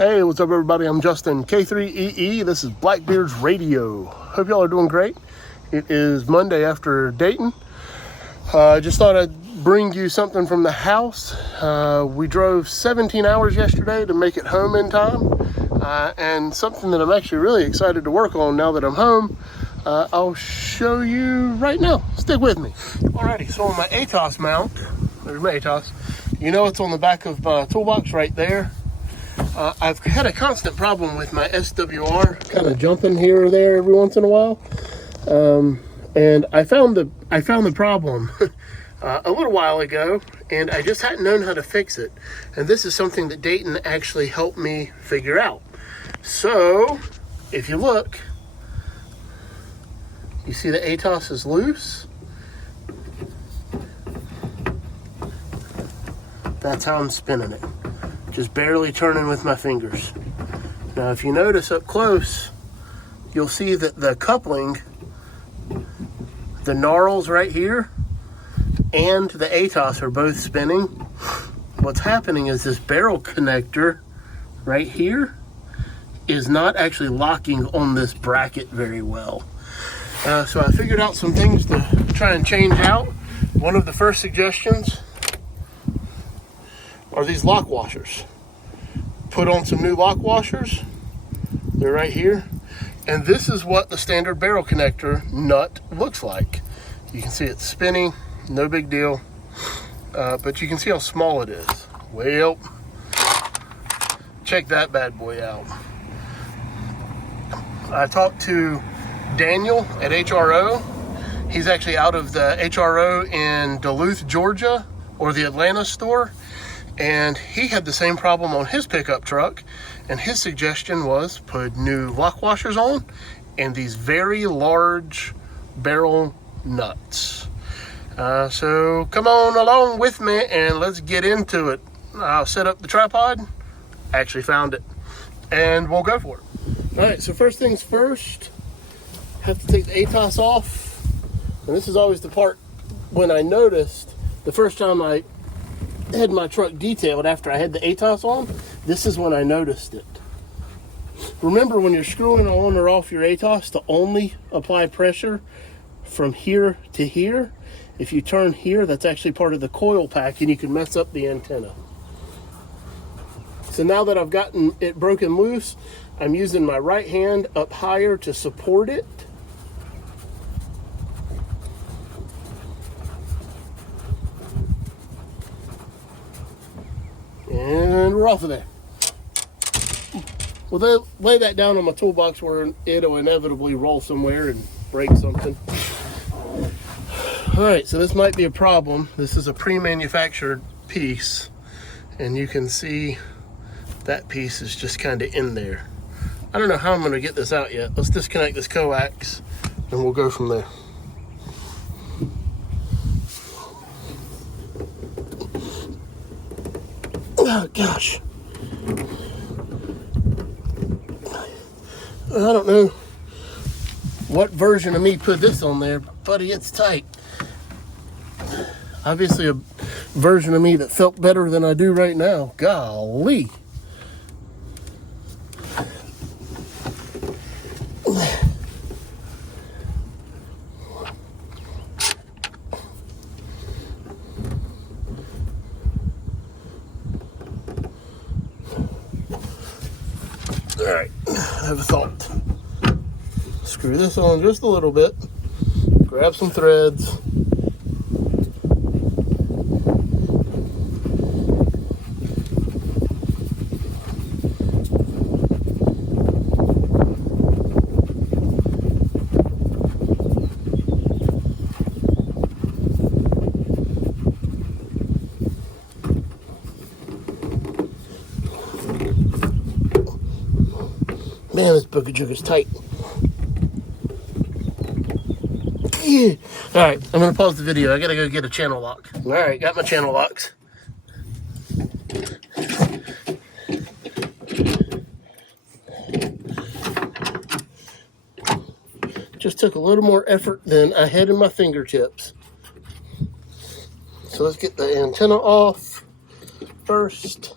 Hey, what's up everybody? I'm Justin, K3EE. This is Blackbeard's Radio. Hope y'all are doing great. It is Monday after Dayton. I just thought I'd bring you something from the house. We drove 17 hours yesterday to make it home in time. And something that I'm actually really excited to work on now that I'm home, I'll show you right now. Stick with me. Alrighty, so on my ATAS mount, there's my ATAS. You know it's on the back of my toolbox right there. I've had a constant problem with my SWR kind of jumping here or there every once in a while. And I found the problem a little while ago, and I just hadn't known how to fix it. And this is something that Dayton actually helped me figure out. So, if you look, you see the ATAS is loose. That's how I'm spinning it. Just barely turning with my fingers. Now, if you notice up close, you'll see that the coupling, the gnarls right here, and the ATAS are both spinning. What's happening is this barrel connector right here is not actually locking on this bracket very well. So I figured out some things to try and change out. One of the first suggestions are these lock washers. Put on some new lock washers. They're right here. And this is what the standard barrel connector nut looks like. You can see it's spinning, no big deal. But you can see how small it is. Well, check that bad boy out. I talked to Daniel at HRO. He's actually out of the HRO in Duluth, Georgia, or the Atlanta store. And he had the same problem on his pickup truck, and his suggestion was put new lock washers on and these very large barrel nuts. So come on along with me and let's get into it. I'll set up the tripod. Actually found it, and we'll go for it. All right, so first things first, have to take the ATAS off. And this is always the part when I noticed the first time I had my truck detailed after I had the ATAS on, this is when I noticed it. Remember, when you're screwing on or off your ATAS, to only apply pressure from here to here. If you turn here, that's actually part of the coil pack, and you can mess up the antenna. So now that I've gotten it broken loose, I'm using my right hand up higher to support it. And we're off of there. We'll lay that down on my toolbox where it'll inevitably roll somewhere and break something. All right, so this might be a problem. This is a pre-manufactured piece, and you can see that piece is just kind of in there. I don't know how I'm going to get this out yet. Let's disconnect this coax, and we'll go from there. Oh, gosh. I don't know what version of me put this on there, but buddy, it's tight. Obviously a version of me that felt better than I do right now. Golly. All right, I have a thought. Screw this on just a little bit, grab some threads, man, this booger jigger's tight. Yeah. All right, I'm gonna pause the video. I gotta go get a channel lock. All right, got my channel locks. Just took a little more effort than I had in my fingertips. So let's get the antenna off first.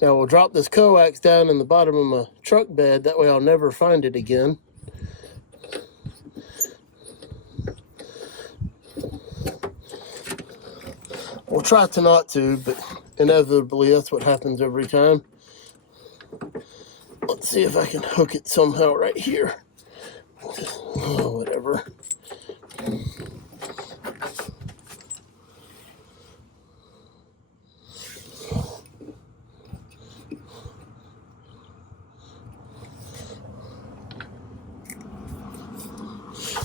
Now we'll drop this coax down in the bottom of my truck bed. That way I'll never find it again. We'll try to not to, but inevitably that's what happens every time. Let's see if I can hook it somehow right here. Oh, whatever.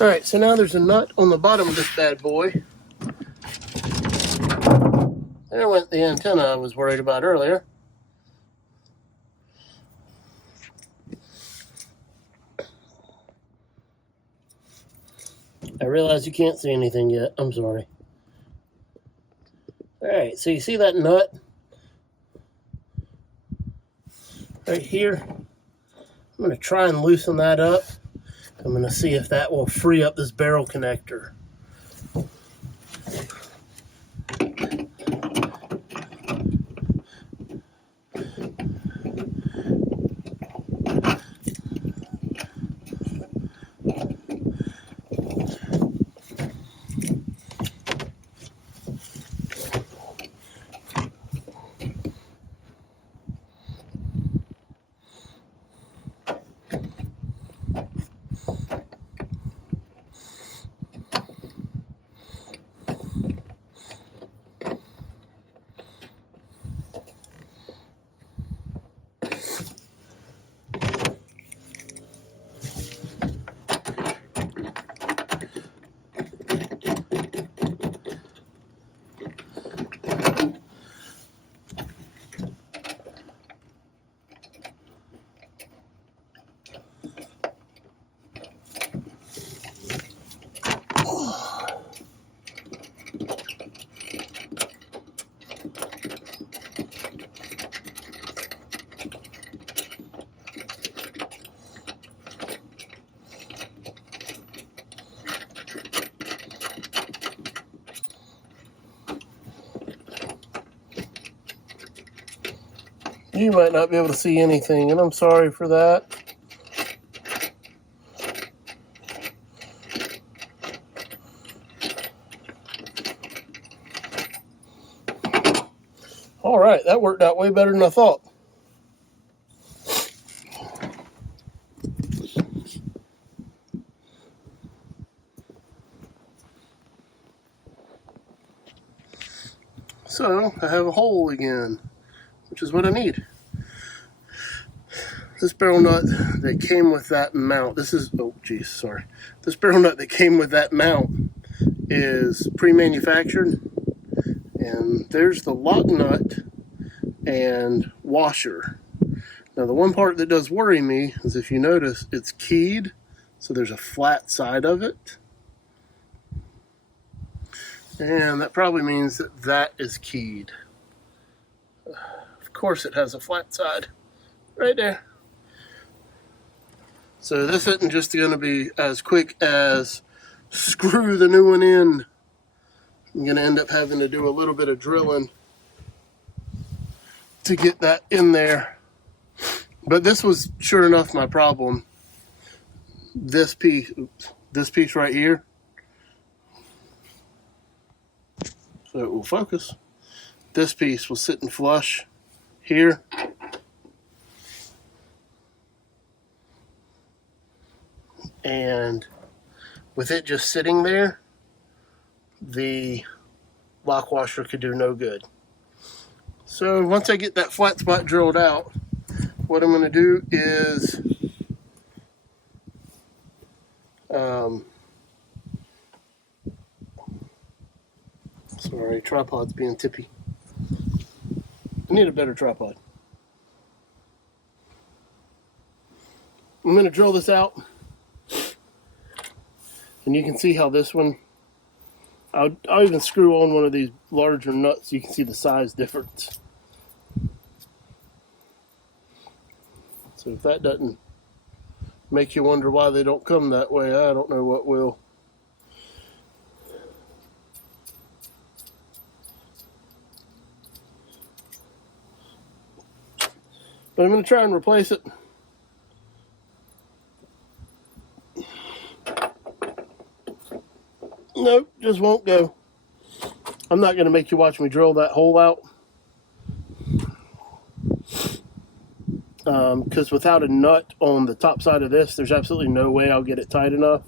Alright, so now there's a nut on the bottom of this bad boy. There went the antenna I was worried about earlier. I realize you can't see anything yet. I'm sorry. Alright, so you see that nut right here? I'm going to try and loosen that up. I'm going to see if that will free up this barrel connector. You might not be able to see anything, and I'm sorry for that. All right, that worked out way better than I thought. So, I have a hole again, which is what I need. This barrel nut that came with that mount, this barrel nut that came with that mount is pre-manufactured. And there's the lock nut and washer. Now the one part that does worry me is if you notice it's keyed, so there's a flat side of it. And that probably means that that is keyed. Of course it has a flat side right there. So this isn't just going to be as quick as screw the new one in. I'm going to end up having to do a little bit of drilling to get that in there. But this was sure enough my problem. This piece right here. So it will focus. This piece was sitting flush here. And with it just sitting there, the lock washer could do no good. So once I get that flat spot drilled out, what I'm going to do is sorry, tripod's being tippy. I need a better tripod. I'm going to drill this out. And you can see how this one, I'll even screw on one of these larger nuts so you can see the size difference. So if that doesn't make you wonder why they don't come that way, I don't know what will. But I'm going to try and replace it. Nope, just won't go. I'm not going to make you watch me drill that hole out. Because without a nut on the top side of this, there's absolutely no way I'll get it tight enough.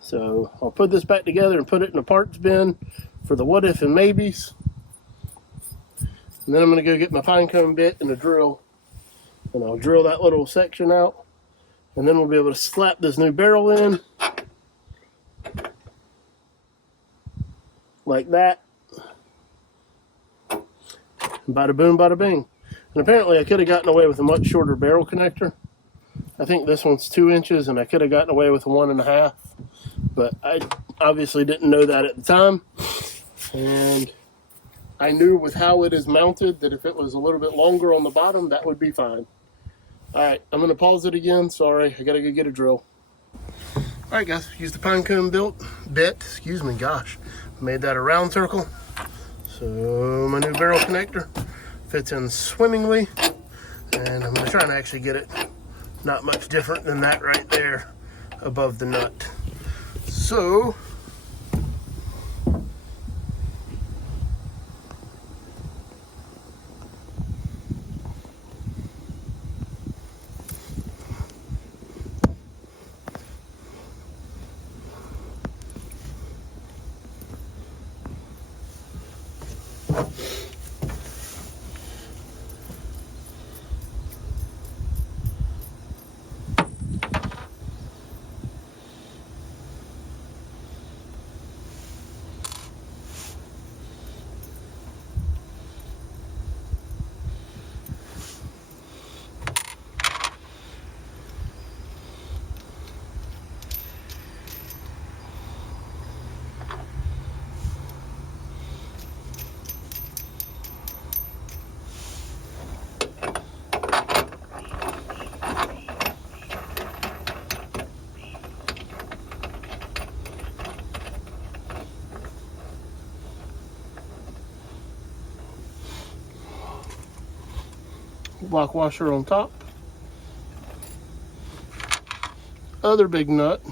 So I'll put this back together and put it in a parts bin for the what if and maybes. And then I'm going to go get my pine cone bit and a drill. And I'll drill that little section out. And then we'll be able to slap this new barrel in. Like that. And bada boom, bada bing. And apparently I could have gotten away with a much shorter barrel connector. I think this one's 2 inches and I could have gotten away with a 1.5. But I obviously didn't know that at the time. And I knew with how it is mounted that if it was a little bit longer on the bottom, that would be fine. Alright, I'm going to pause it again. Sorry, I got to go get a drill. Alright guys, use the pine cone bit, excuse me, gosh. Made that a round circle. So my new barrel connector fits in swimmingly. And I'm going to try and actually get it not much different than that right there above the nut. So lock washer on top. Other big nut.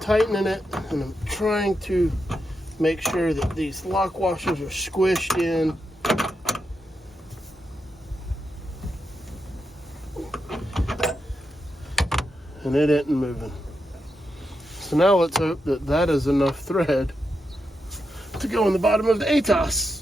Tightening it, and I'm trying to make sure that these lock washers are squished in. And it isn't moving. So now let's hope that that is enough thread to go in the bottom of the ATAS.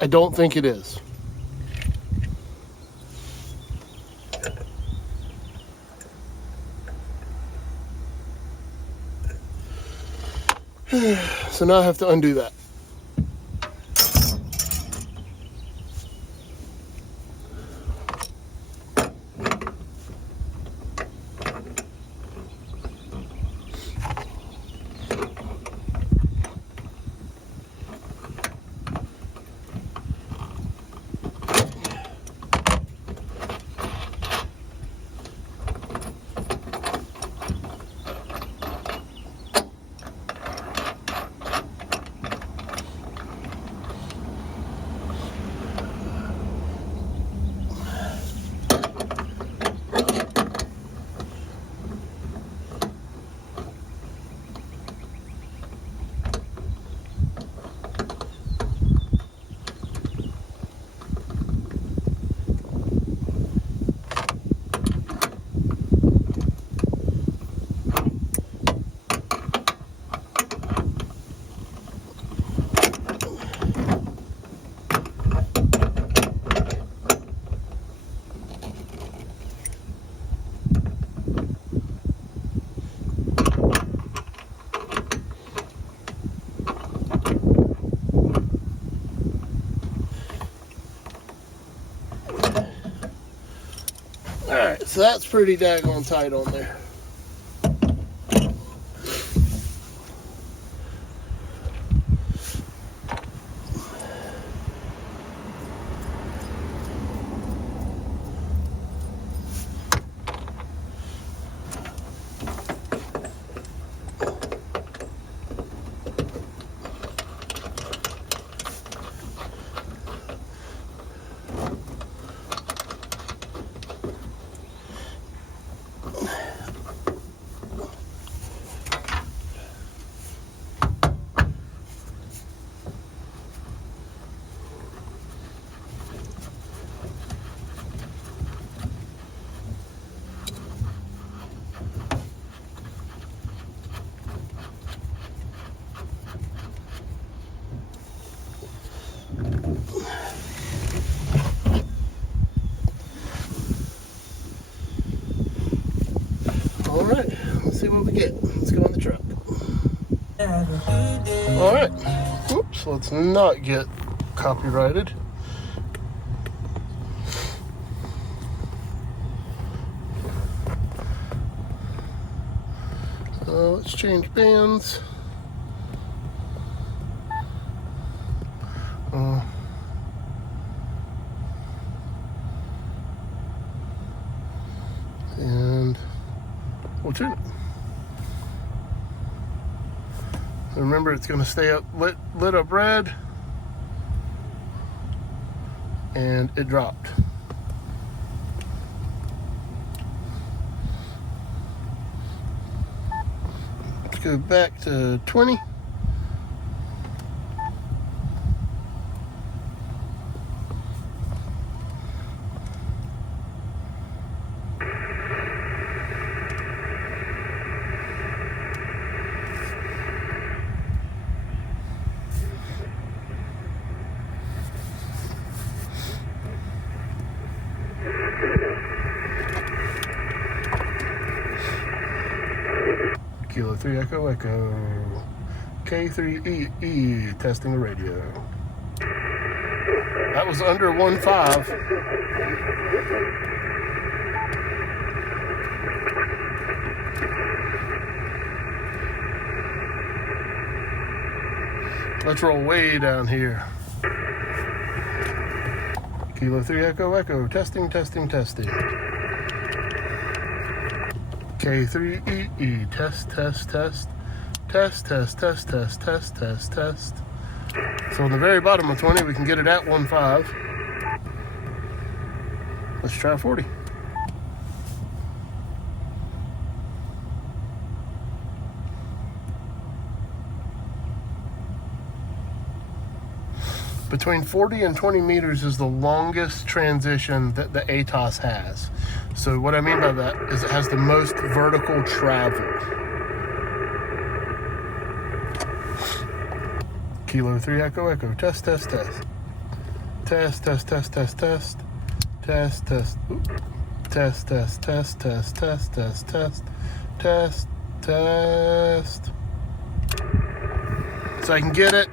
I don't think it is. So now I have to undo that. Alright, so that's pretty daggone tight on there. All right, let's see what we get. Let's go in the truck. All right, oops, let's not get copyrighted. Let's change bands. And we'll tune it. Remember, it's going to stay up lit up red, and it dropped. Let's go back to 20. Kilo 3 Echo Echo K3EE testing the radio. That was under 1.5. Let's roll way down here. Kilo 3 Echo Echo testing. K3EE test. So on the very bottom of 20, we can get it at 1.5. Let's try 40. Between 40 and 20 meters is the longest transition that the ATAS has. So what I mean by that is it has the most vertical travel. Kilo 3 Echo Echo test. Test. So I can get it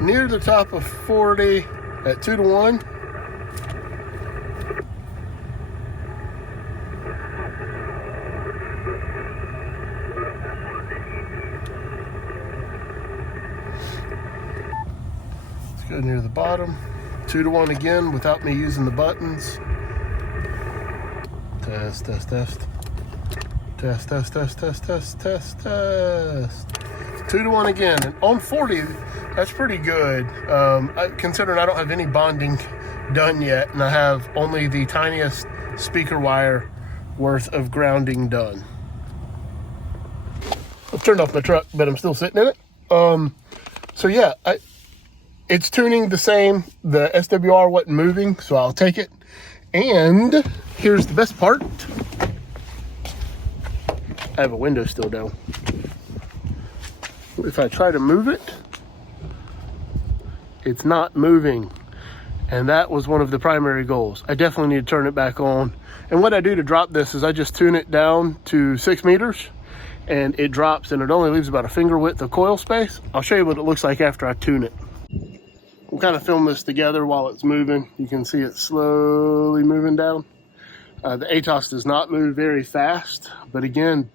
near the top of 40 at 2 to 1. Let's go near the bottom. 2 to 1 again without me using the buttons. Test. 2 to 1 again. And on 40, that's pretty good. Considering I don't have any bonding done yet, and I have only the tiniest speaker wire worth of grounding done. I've turned off my truck, but I'm still sitting in it. So yeah, it's tuning the same. The SWR wasn't moving, so I'll take it. And here's the best part. I have a window still down. If I try to move it, it's not moving. And that was one of the primary goals. I definitely need to turn it back on. And what I do to drop this is I just tune it down to 6 meters and it drops, and it only leaves about a finger width of coil space. I'll show you what it looks like after I tune it. We'll kind of film this together while it's moving. You can see it slowly moving down. The ATAS does not move very fast, but again,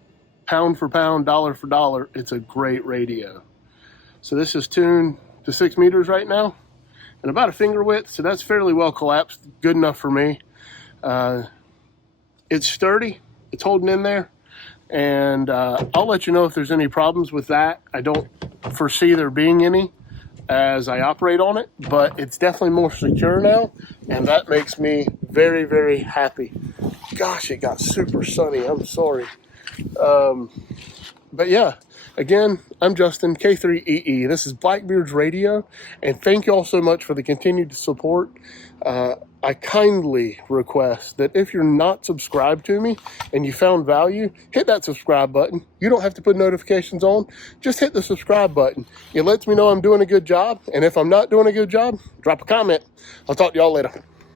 pound for pound, dollar for dollar, it's a great radio. So this is tuned to 6 meters right now and about a finger width, so that's fairly well collapsed, good enough for me. It's sturdy, it's holding in there, and I'll let you know if there's any problems with that. I don't foresee there being any as I operate on it, but it's definitely more secure now, and that makes me very, very happy. Gosh, it got super sunny, I'm sorry. But yeah, again, I'm Justin, K3EE. This is Blackbeard's Radio, and thank you all so much for the continued support. I kindly request that if you're not subscribed to me and you found value, hit that subscribe button. You don't have to put notifications on. Just hit the subscribe button. It lets me know I'm doing a good job, and if I'm not doing a good job, drop a comment. I'll talk to y'all later.